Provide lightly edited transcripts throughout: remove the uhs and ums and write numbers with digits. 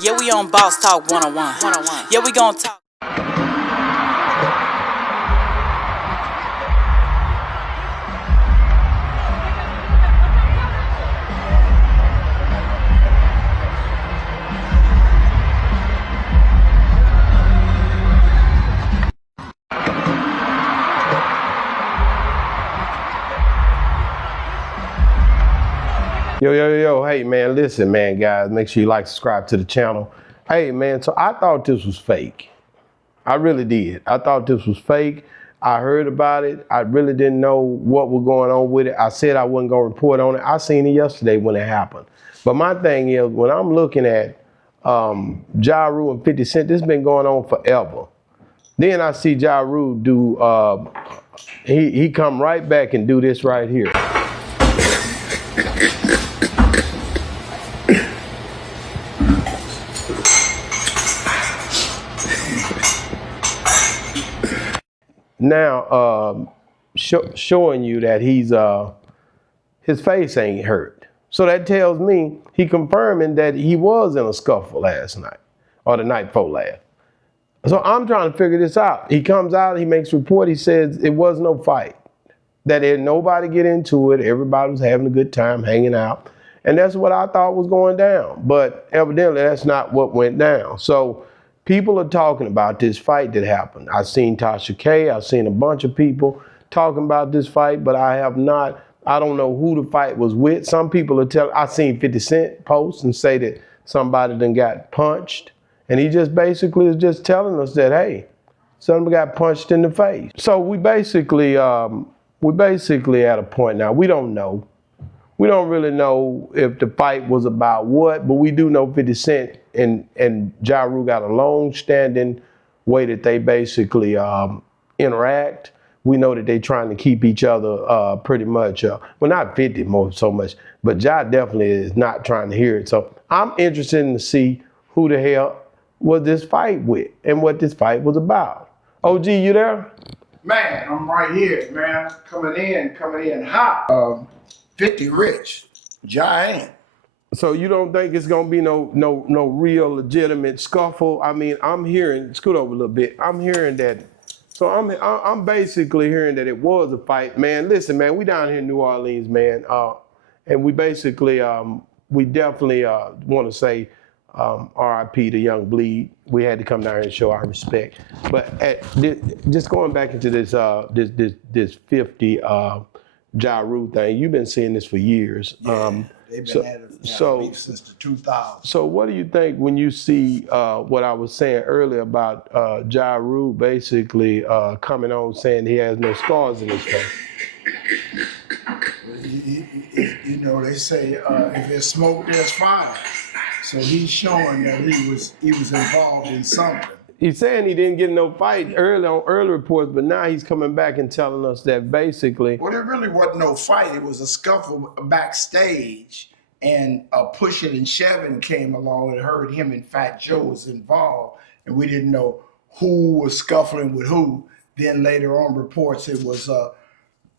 Yeah, we on Boss Talk 101. Yeah, we gon' talk. Yo, hey man, listen man, guys, make sure you like, subscribe to the channel. Hey man, so I thought this was fake. I really did. I thought this was fake. I heard about it. I really didn't know what was going on with it. I said I wasn't gonna report on it. I seen it yesterday when it happened. But my thing is, when I'm looking at Jarule and 50 Cent, this has been going on forever. Then I see Jarule do, he come right back and do this right here. Now, showing you that he's his face ain't hurt. So that tells me he confirming that he was in a scuffle last night or the night before last. So I'm trying to figure this out. He comes out, he makes a report, he says it was no fight, that there nobody get into it, everybody was having a good time hanging out. And that's what I thought was going down. But evidently that's not what went down. So people are talking about this fight that happened. I've seen Tasha K, I've seen a bunch of people talking about this fight, but I don't know who the fight was with. Some people are telling, I've seen 50 Cent post and say that somebody done got punched. And he just basically is just telling us that, hey, somebody got punched in the face. So we basically at a point now, we don't know. We don't really know if the fight was about what, but we do know 50 Cent and Jarule got a long-standing way that they basically interact. We know that they trying to keep each other pretty much, well, not 50 more so much, but Ja definitely is not trying to hear it. So I'm interested in to see who the hell was this fight with and what this fight was about. OG, you there? Man, I'm right here, man. Coming in hot. 50 rich. Ja ain't. So you don't think it's gonna be no real legitimate scuffle? I mean, I'm hearing, scoot over a little bit. I'm hearing that. So I'm basically hearing that it was a fight, man. Listen, man, we down here in New Orleans, man, and we basically we definitely want to say R.I.P. to Young Bleed. We had to come down here and show our respect. But just going back into this 50 Jarule thing, you've been seeing this for years. Yeah, they've been at it since the 2000s. So what do you think when you see what I was saying earlier about Jarule basically coming on saying he has no scars in his face? You know, they say if there's smoke, there's fire. So he's showing that he was involved in something. He's saying he didn't get no fight early reports, but now he's coming back and telling us that basically. Well, there really wasn't no fight. It was a scuffle backstage, and pushing and shoving came along and heard him and Fat Joe was involved, and we didn't know who was scuffling with who. Then later on reports it was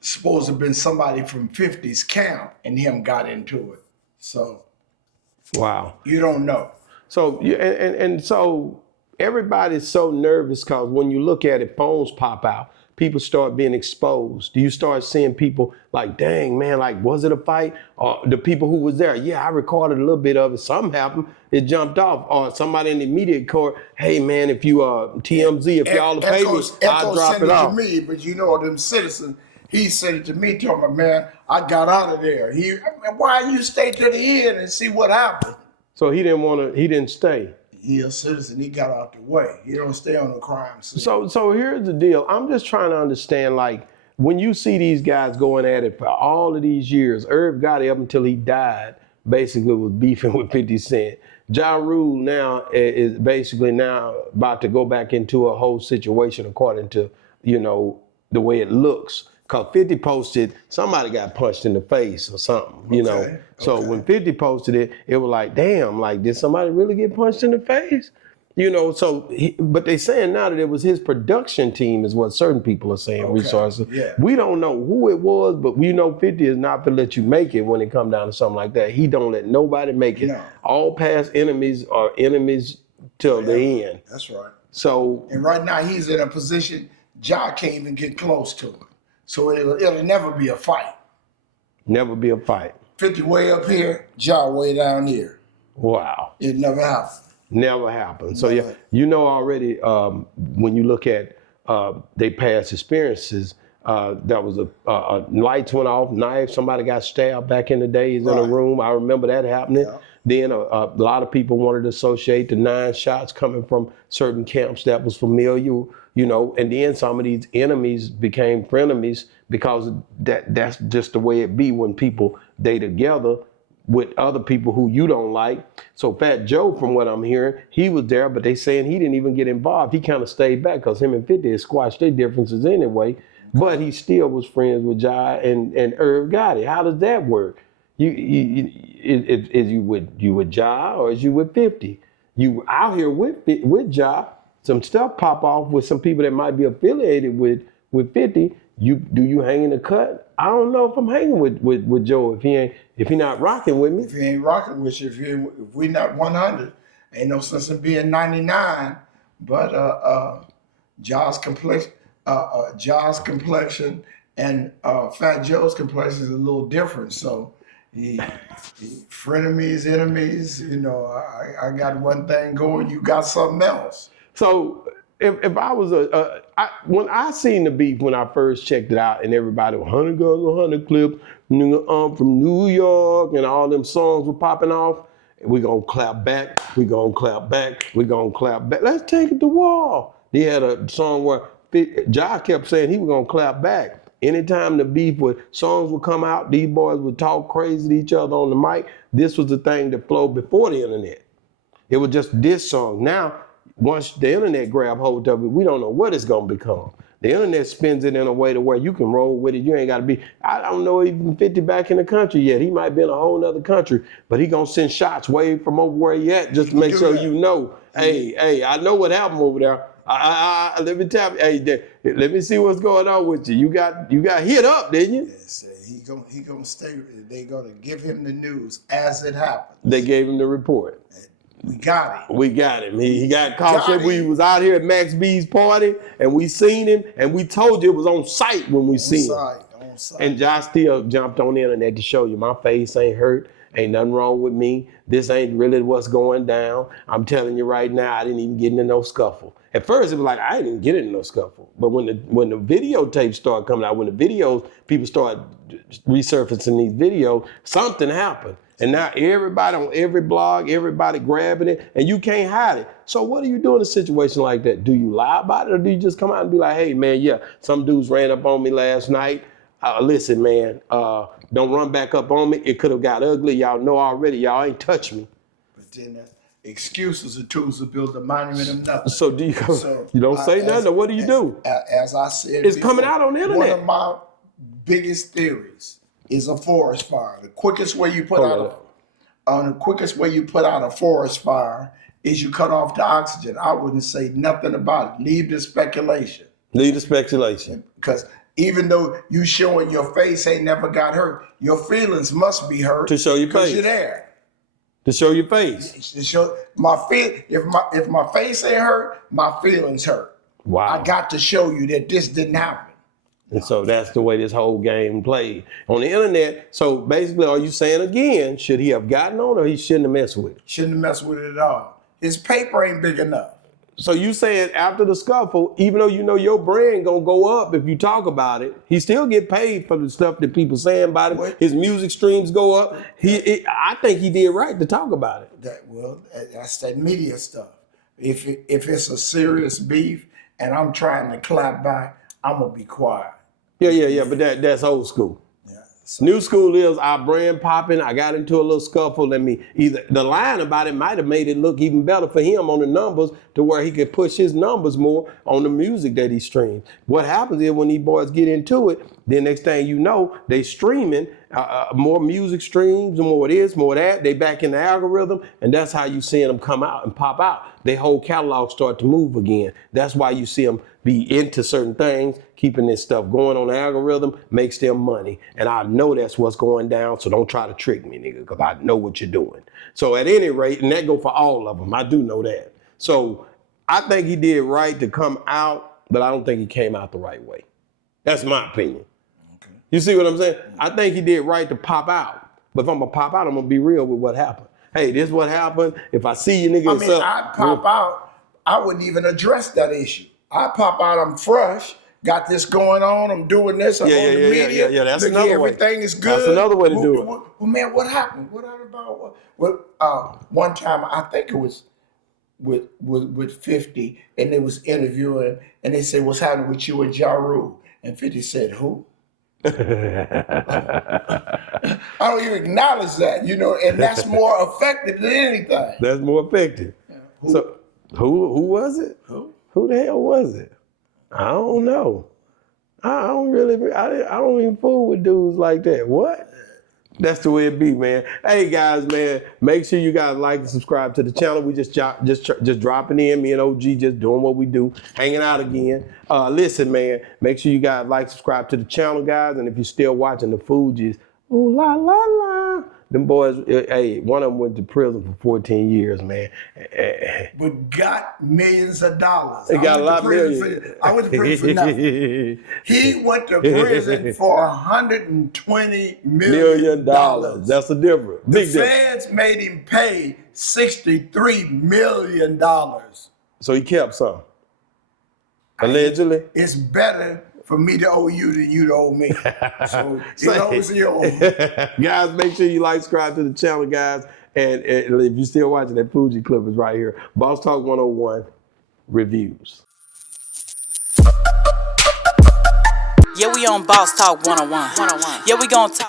supposed to have been somebody from 50's camp, and him got into it. So. Wow. You don't know. So and so everybody's so nervous because when you look at it, phones pop out. People start being exposed. Do you start seeing people like, dang, man, like, was it a fight? Or the people who was there, yeah, I recorded a little bit of it. Something happened. It jumped off. Or somebody in the media court, hey, man, if you, TMZ, if y'all the papers, I'll drop it off. To me, but you know, them citizens, he said it to me, told me, man, I got out of there. Why you stay to the end and see what happened? So he didn't stay. He a citizen, he got out the way. He don't stay on the crime scene. So here's the deal. I'm just trying to understand, like, when you see these guys going at it for all of these years, Irv Gotti up until he died, basically was beefing with 50 Cent. Jarule now is basically now about to go back into a whole situation according to, you know, the way it looks. Cause 50 posted, somebody got punched in the face or something, you know. So when 50 posted it, it was like, damn, like, did somebody really get punched in the face? You know, so, but they saying now that it was his production team is what certain people are saying, Okay, resources. yeah. We don't know who it was, but we know 50 is not to let you make it when it come down to something like that. He don't let nobody make it. No. All past enemies are enemies till the end. That's right. So, And right now he's in a position Ja can't even get close to him. So it'll never be a fight. never be a fight. 50 way up here, Ja way down here. Wow. It never happened. Never happened. So Never. yeah, you know already when you look at they past experiences, that was a lights went off, knife, somebody got stabbed back in the days in a Right. room. I remember that happening. Yeah. Then a lot of people wanted to associate the 9 shots coming from certain camps that was familiar, you know, and then some of these enemies became frenemies because that's just the way it be when people they together with other people who you don't like. So Fat Joe, from what I'm hearing, he was there, but they saying he didn't even get involved. He kind of stayed back because him and 50 had squashed their differences anyway, but he still was friends with Jai and Irv Gotti. How does that work? Is you with Jai or is you with 50? You out here with Jai, some stuff pop off with some people that might be affiliated with 50. Do you hang in the cut? I don't know if I'm hanging with Joe if he not rocking with me. If he ain't rocking with you, if we not 100, ain't no sense in being 99. But Ja's complexion, and Fat Joe's complexion is a little different. So he frenemies, enemies. You know, I got one thing going, you got something else. So if I was when I seen the beef when I first checked it out and everybody 100 guns, 100 clips, nigga, from New York and all them songs were popping off, we gonna clap back, we gonna clap back, we gonna clap back. Let's take it to war. They had a song where Ja kept saying he was gonna clap back. Anytime the beef with songs would come out, these boys would talk crazy to each other on the mic. This was the thing that flowed before the internet. It was just this song. Now, once the internet grab hold of it, we don't know what it's gonna become. The internet spins it in a way to where you can roll with it. You ain't gotta be, I don't know even 50 back in the country yet. He might be in a whole nother country, but he gonna send shots way from over where he at just to make sure you know, hey, I know what happened over there. Let me tell you, hey, let me see what's going on with you. You got hit up, didn't you? Yes, he gonna stay. They gonna give him the news as it happens. They gave him the report. We got him. We got him. He got caught. We was out here at Max B's party, and we seen him, and we told you it was on site when we seen him. On site. And Josh still jumped on the internet to show you my face ain't hurt, ain't nothing wrong with me. This ain't really what's going down. I'm telling you right now, I didn't even get into no scuffle. At first, it was like I didn't even get into no scuffle. But when the videotapes started coming out, when the videos, people started resurfacing these videos, something happened. And now everybody on every blog, everybody grabbing it, and you can't hide it. So what do you do in a situation like that? Do you lie about it, or do you just come out and be like, hey, man, yeah, some dudes ran up on me last night. Listen, man, don't run back up on me. It could have got ugly. Y'all know already. Y'all ain't touched me. But then excuses are tools to build a monument of nothing. So do you you don't say nothing, or what do you do? As I said It's before, coming out on the internet. One of my biggest theories is a forest fire. The quickest way you put out a forest fire is you cut off the oxygen. I wouldn't say nothing about it. Leave the speculation. Leave the speculation. Because even though you showing your face ain't never got hurt, your feelings must be hurt To show your face. because you're there. To show your face. To show if my face ain't hurt, my feelings hurt. Wow. I got to show you that this didn't happen. And so that's the way this whole game played. On the internet, so basically, are you saying again, should he have gotten on or he shouldn't have messed with it? Shouldn't have messed with it at all. His paper ain't big enough. So you saying after the scuffle, even though you know your brand gonna go up if you talk about it, he still get paid for the stuff that people saying about it. What? His music streams go up. I think he did right to talk about it. That's that media stuff. If it's a serious beef and I'm trying to clap back, I'm gonna be quiet. Yeah, but that's old school. Yeah. So, New school is our brand popping. I got into a little scuffle. Either the line about it might have made it look even better for him on the numbers to where he could push his numbers more on the music that he streams. What happens is when these boys get into it, Then next thing you know, they streaming more music streams, more of this, more of that. They back in the algorithm, and that's how you seeing them come out and pop out. Their whole catalog start to move again. That's why you see them be into certain things, keeping this stuff going on the algorithm makes them money. And I know that's what's going down, so don't try to trick me, nigga, because I know what you're doing. So at any rate, and that go for all of them, I do know that. So I think he did right to come out, but I don't think he came out the right way. That's my opinion. Okay. You see what I'm saying? I think he did right to pop out. But if I'm gonna pop out, I'm gonna be real with what happened. Hey, this is what happened. If I see you niggas, I'd pop out, I wouldn't even address that issue. I pop out, I'm fresh, got this going on, I'm doing this, I'm on the media. Yeah, that's another way. Everything is good. That's another way to do it. Well, man, what happened? What about one time, I think it was with 50, and they was interviewing, and they said, what's happening with you and Jarule? And 50 said, who? I don't even acknowledge that, and that's more effective than anything. That's more effective. Yeah. So who was it? Who the hell was it? I don't know. I don't even fool with dudes like that. What? That's the way it be, man. Hey guys, man, make sure you guys like and subscribe to the channel. We just dropping in, me and OG just doing what we do, hanging out again. Listen, man, make sure you guys like, subscribe to the channel, guys. And if you're still watching the Fugees, ooh la la la. Them boys, hey, one of them went to prison for 14 years, man. But got millions of dollars. He got a lot of millions. I went to prison for nothing. He went to prison for $120 million. That's the difference. The feds made him pay $63 million. So he kept some. Allegedly. It's better for me to owe you than you to owe me. So it's your own. Guys, make sure you like, subscribe to the channel, guys. And if you're still watching, that Fuji clip is right here. Boss Talk 101 reviews. Yeah, we on Boss Talk 101. Yeah, we gonna talk.